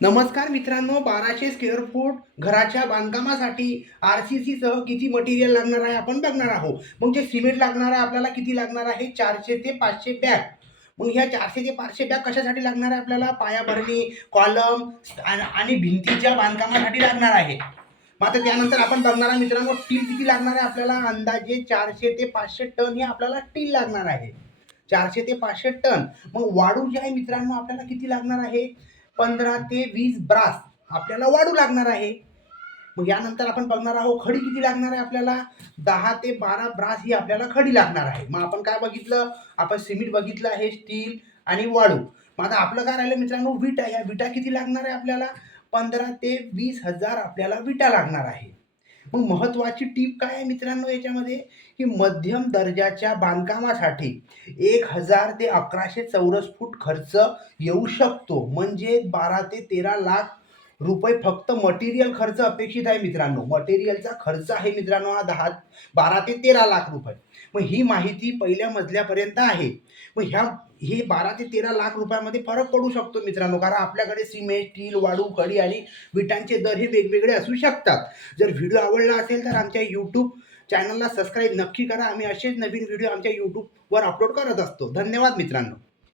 नमस्कार मित्रांनो, 1200 square foot घराच्या बांधकामासाठी आर-सी-सी सह किती मटेरियल लागणार आहे आपण बघणार आहोत. मग जे सिमेंट लागणार आहे आपल्याला किती लागणार आहे? 400 ते 500 बॅग. मग ह्या 400 ते 500 बॅग कशासाठी लागणार आहे आपल्याला? पायाभरणी, कॉलम आणि भिंतीच्या बांधकामासाठी लागणार आहे. मग आता त्यानंतर आपण बघणार आहे मित्रांनो, स्टील किती लागणार आहे आपल्याला? अंदाजे 400 ते 500 टन हे आपल्याला स्टील लागणार आहे. 400 ते 500 टन. मग वाळू जे आहे मित्रांनो आपल्याला किती लागणार आहे? 15 ते 20 ब्रास आपल्याला वाढू लागणार आहे. मग यानंतर आपण बघणार आहोत खडी किती लागणार आहे आपल्याला? 10 ते 12 ब्रास ही आपल्याला खडी लागणार आहे. मग आपण काय बघितलं? आपण सिमेंट बघितलं आहे, स्टील आणि वाळू. मग आता आपलं काय राहिलं मित्रांनो? विटा. या विटा किती लागणार आहे आपल्याला? 15 ते 20,000 आपल्याला विटा लागणार आहे. मग महत्त्वाची टीप काय आहे मित्रांनो याच्यामध्ये? की मध्यम दर्जाच्या बांधकामासाठी 1000 ते 1100 चौरस फूट खर्च येऊ शकतो. म्हणजे 12 ते 13 लाख रुपये फक्त मटेरियल खर्च अपेक्षित आहे मित्रांनो. मटेरियलचा खर्च आहे मित्रांनो हा 12 ते 13 लाख रुपये. मग ही माहिती पहिल्या मजल्यापर्यंत आहे. मग हे 12 ते 13 लाख रुपयामध्ये फरक पडू शकतो मित्रांनो, कारण आपल्याकडे सिमेंट, स्टील, वाळू, खडी आणि विटांचे दर हे वेगवेगळे असू शकतात. जर व्हिडिओ आवडला असेल तर आमच्या यूट्यूब चॅनलला सबस्क्राईब नक्की करा. आम्ही असेच नवीन व्हिडिओ आमच्या यूट्यूबवर अपलोड करत असतो. धन्यवाद मित्रांनो.